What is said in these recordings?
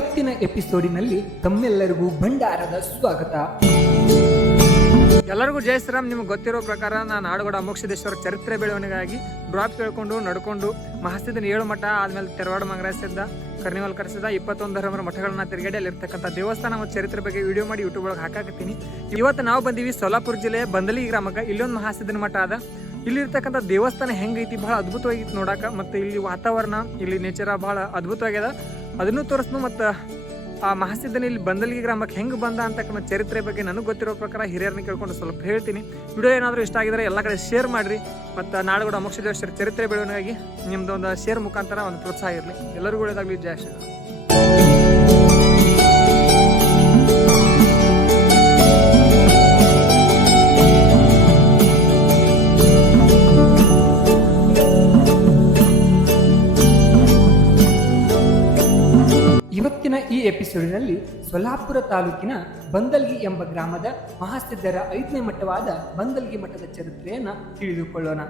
ಇವತ್ತಿನ ಎಪಿಸೋಡಿನಲ್ಲಿ ತಮ್ಮೆಲ್ಲರಿಗೂ ಭಂಡಾರದ ಸ್ವಾಗತ. ಎಲ್ಲರಿಗೂ ಜಯಸ್ರಾಮ್ ಶ್ರೀರಾಮ್. ನಿಮ್ಗೆ ಗೊತ್ತಿರೋ ಪ್ರಕಾರ ನಾನು ಆಡುಗಡ ಅಮೋಕ್ಷದೇಶ್ವರ ಚರಿತ್ರೆ ಬೆಳವಣಿಗೆಗಾಗಿ ಡ್ರಾಪ್ ಕೇಳ್ಕೊಂಡು, ನಡ್ಕೊಂಡು ಮಹಾಸಿದ್ದನ ಏಳು ಮಠ, ಆದ್ಮೇಲೆ ತೆರವಾಡ ಮಂಗರಾಸಿದ್ದ ಕರ್ನಿವಲ್ ಕರೆಸಿದ ಇಪ್ಪತ್ತೊಂದು ಧರ್ಮರ ಮಠಗಳನ್ನ ತಿರುಗಡೆಯಲ್ಲಿ ಅಲ್ಲಿರ್ತಕ್ಕಂಥ ದೇವಸ್ಥಾನ ಮತ್ತು ಚರಿತ್ರೆ ಬಗ್ಗೆ ವಿಡಿಯೋ ಮಾಡಿ ಯೂಟ್ಯೂಬ್ ಒಳಗೆ ಹಾಕಾಕತ್ತೀನಿ. ಇವತ್ತು ನಾವು ಬಂದೀವಿ ಸೋಲಾಪುರ ಜಿಲ್ಲೆಯ ಬಂದಲಿ ಗ್ರಾಮಕ್ಕೆ. ಇಲ್ಲೊಂದು ಮಹಾಸಿದ್ದನ ಮಠ ಅದ ಇಲ್ಲಿರ್ತಕ್ಕಂಥ ದೇವಸ್ಥಾನ ಹೆಂಗೈತಿ, ಬಹಳ ಅದ್ಭುತವಾಗಿತ್ತು ನೋಡಾಕ. ಮತ್ತು ಇಲ್ಲಿ ವಾತಾವರಣ, ಇಲ್ಲಿ ನೇಚರ ಬಹಳ ಅದ್ಭುತವಾಗ್ಯದ. ಅದನ್ನು ತೋರಿಸ್ನು ಮತ್ತು ಆ ಮಹಾಸಿದ್ದನ ಇಲ್ಲಿ ಬಂದಲ್ಗಿ ಗ್ರಾಮಕ್ಕೆ ಹೆಂಗೆ ಬಂದ ಅಂತಕ್ಕಂಥ ಚರಿತ್ರೆ ಬಗ್ಗೆ ನನಗೆ ಗೊತ್ತಿರೋ ಪ್ರಕಾರ ಹಿರಿಯರನ್ನ ಕೇಳ್ಕೊಂಡು ಸ್ವಲ್ಪ ಹೇಳ್ತೀನಿ. ವಿಡಿಯೋ ಏನಾದರೂ ಇಷ್ಟ ಆಗಿದ್ರೆ ಎಲ್ಲ ಕಡೆ ಶೇರ್ ಮಾಡಿರಿ. ಮತ್ತು ನಾಡುಗಡ ಮೋಕ್ಷದೇಶ್ವರ ಚರಿತ್ರೆ ಬೆಳವಣಿಗೆ ನಿಮ್ದು ಒಂದು ಶೇರ್ ಮುಖಾಂತರ ಒಂದು ಪ್ರೋತ್ಸಾಹ ಇರಲಿ. ಎಲ್ಲರಿಗೂ ಒಳ್ಳೆಯದಾಗಲಿ ಜಯ ಎಪಿಸೋಡಿನಲ್ಲಿ ಸೊಲ್ಲಾಪುರ ತಾಲೂಕಿನ ಬಂದಲ್ಗಿ ಎಂಬ ಗ್ರಾಮದ ಮಹಾಸಿದ್ಧರ ಐದನೇ ಮಠವಾದ ಬಂದಲ್ಗಿ ಮಠದ ಚರಿತ್ರೆಯನ್ನು ತಿಳಿದುಕೊಳ್ಳೋಣ.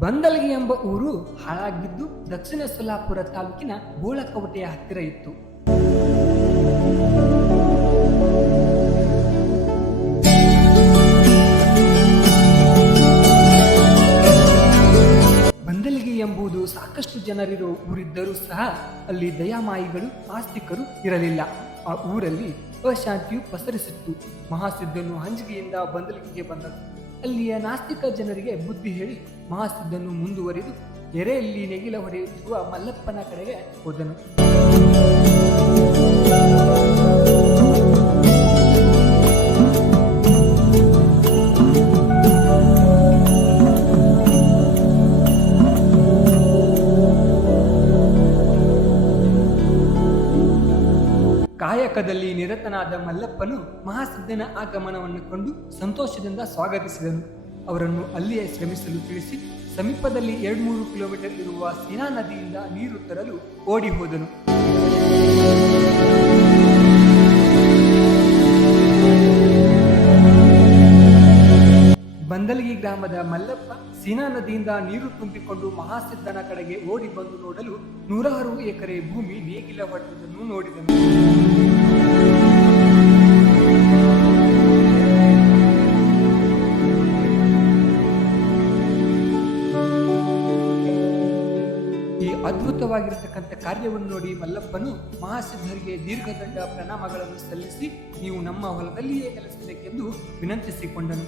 ಬಂದಲ್ಗಿ ಎಂಬ ಊರು ಹಾಳಾಗಿದ್ದು ದಕ್ಷಿಣ ಸೊಲ್ಲಾಪುರ ತಾಲೂಕಿನ ಬೋಳಕವಟೆಯ ಹತ್ತಿರ ಇತ್ತು. ಜನರಿರೋ ಊರಿದ್ದರೂ ಸಹ ಅಲ್ಲಿ ದಯಾಮಾಯಿಗಳು ಆಸ್ತಿಕರು ಇರಲಿಲ್ಲ. ಆ ಊರಲ್ಲಿ ಅಶಾಂತಿಯು ಪಸರಿಸಿತ್ತು. ಮಹಾಸಿದ್ಧನು ಹಂಜಿಗೆಯಿಂದ ಬಂದಲಿಗೆಗೆ ಬಂದನು. ಅಲ್ಲಿಯ ನಾಸ್ತಿಕ ಜನರಿಗೆ ಬುದ್ಧಿ ಹೇಳಿ ಮಹಾಸಿದ್ಧನು ಮುಂದುವರಿದು ಎರೆಯಲ್ಲಿ ನೆಗಿಲ ಹೊಡೆಯುತ್ತಿರುವ ಮಲ್ಲಪ್ಪನ ಕಡೆಗೆ ಹೋದನು. ಕಾಯಕದಲ್ಲಿ ನಿರತನಾದ ಮಲ್ಲಪ್ಪನು ಮಹಾಸಿದ್ಧನ ಆಗಮನವನ್ನು ಕಂಡು ಸಂತೋಷದಿಂದ ಸ್ವಾಗತಿಸಿದನು. ಅವರನ್ನು ಅಲ್ಲಿಯೇ ಶ್ರಮಿಸಲು ತಿಳಿಸಿ ಸಮೀಪದಲ್ಲಿ ಎರಡು ಮೂರು ಕಿಲೋಮೀಟರ್ ಇರುವ ಸೀನಾ ನದಿಯಿಂದ ನೀರು ತರಲು ಓಡಿ ಹೋದನು. ಬಂದಲಗಿ ಗ್ರಾಮದ ಮಲ್ಲಪ್ಪ ಸೀನಾ ನದಿಯಿಂದ ನೀರು ತುಂಬಿಕೊಂಡು ಮಹಾಸಿದ್ಧನ ಕಡೆಗೆ ಓಡಿ ಬಂದು ನೋಡಲು ನೂರಾರು ಎಕರೆ ಭೂಮಿ ನೇಗಿಲ ಹೊಡೆದನ್ನು ನೋಡಿದನು. ಅದ್ಭುತವಾಗಿರತಕ್ಕಂಥ ಕಾರ್ಯವನ್ನು ನೋಡಿ ಮಲ್ಲಪ್ಪನು ಮಹಾಸಿದ್ಧರಿಗೆ ದೀರ್ಘದಂಡ ಪ್ರಣಾಮಗಳನ್ನು ಸಲ್ಲಿಸಿ ನೀವು ನಮ್ಮ ಹೊಲದಲ್ಲಿಯೇ ನೆಲೆಸಬೇಕೆಂದು ವಿನಂತಿಸಿಕೊಂಡನು.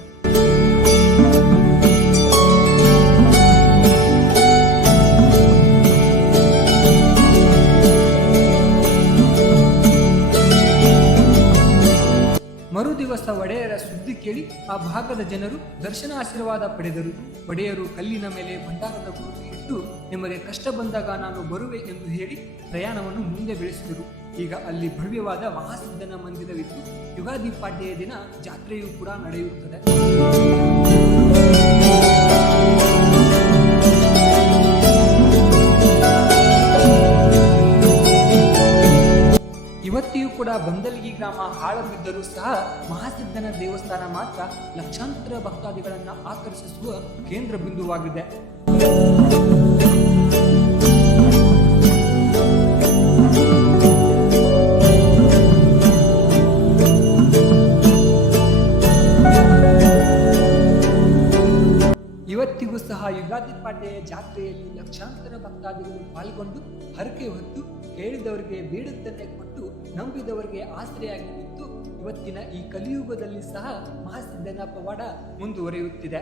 ಮರುದಿವಸ ಒಡೆಯರ ಸುದ್ದಿ ಕೇಳಿ ಆ ಭಾಗದ ಜನರು ದರ್ಶನ ಆಶೀರ್ವಾದ ಪಡೆದರು. ಒಡೆಯರು ಕಲ್ಲಿನ ಮೇಲೆ ಭಂಡಾರದ ಗುರುತು ಇಟ್ಟು ನಿಮಗೆ ಕಷ್ಟ ಬಂದಾಗ ನಾನು ಬರುವೆ ಎಂದು ಹೇಳಿ ಪ್ರಯಾಣವನ್ನು ಮುಂದೆ ಬೆಳೆಸಿದರು. ಈಗ ಅಲ್ಲಿ ಭವ್ಯವಾದ ಮಹಾಸಿದ್ಧನ ಮಂದಿರವಿದ್ದು ಯುಗಾದಿ ಪಾಡ್ಯೆಯ ದಿನ ಜಾತ್ರೆಯೂ ಕೂಡ ನಡೆಯುತ್ತದೆ. ಕೂಡ ಬಂದಲ್ಗಿ ಗ್ರಾಮ ಹಾಳಬಿದ್ದರೂ ಸಹ ಮಹಾಸಿದ್ಧನ ದೇವಸ್ಥಾನ ಮಾತ್ರ ಲಕ್ಷಾಂತರ ಭಕ್ತಾದಿಗಳನ್ನು ಆಕರ್ಷಿಸುವ ಕೇಂದ್ರ ಬಿಂದುವಾಗಿದೆ. ಇವತ್ತಿಗೂ ಸಹ ಯುಗಾದಿ ಪಾಟೆಯ ಜಾತ್ರೆಯಲ್ಲಿ ಲಕ್ಷಾಂತರ ಭಕ್ತಾದಿಗಳು ಪಾಲ್ಗೊಂಡು ಹರಕೆ ಹೊತ್ತು ಕೇಳಿದವರಿಗೆ ಬೇಡುತ್ತನ್ನೇ ಕೊಟ್ಟು ನಂಬಿದವರಿಗೆ ಆಸರೆಯಾಗಿ ಇವತ್ತಿನ ಈ ಕಲಿಯುಗದಲ್ಲಿ ಸಹ ಮಹಾಸಿದ್ಧನ ಪವಾಡ ಮುಂದುವರಿಯುತ್ತಿದೆ.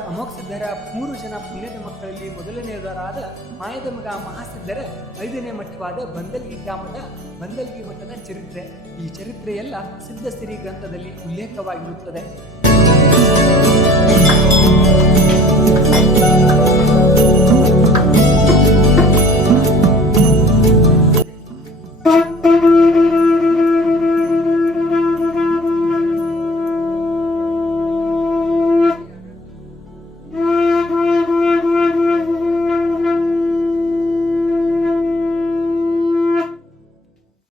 ನಾಡಗೌಡ ಅಮೋಕ್ಷಿದ್ದರ ಮೂರು ಜನ ಪುಣ್ಯದ ಮಕ್ಕಳಲ್ಲಿ ಮೊದಲನೆಯದರಾದ ಮಾಯದ ಮಗ ಮಹಾಸಿದ್ಧರ ಐದನೇ ಮಠವಾದ ಬಂದಲ್ಗಿ ಗ್ರಾಮದ ಬಂದಲ್ಗಿ ಮಠದ ಚರಿತ್ರೆ. ಈ ಚರಿತ್ರೆಯೆಲ್ಲ ಸಿದ್ಧಸಿರಿ ಗ್ರಂಥದಲ್ಲಿ ಉಲ್ಲೇಖವಾಗಿರುತ್ತದೆ.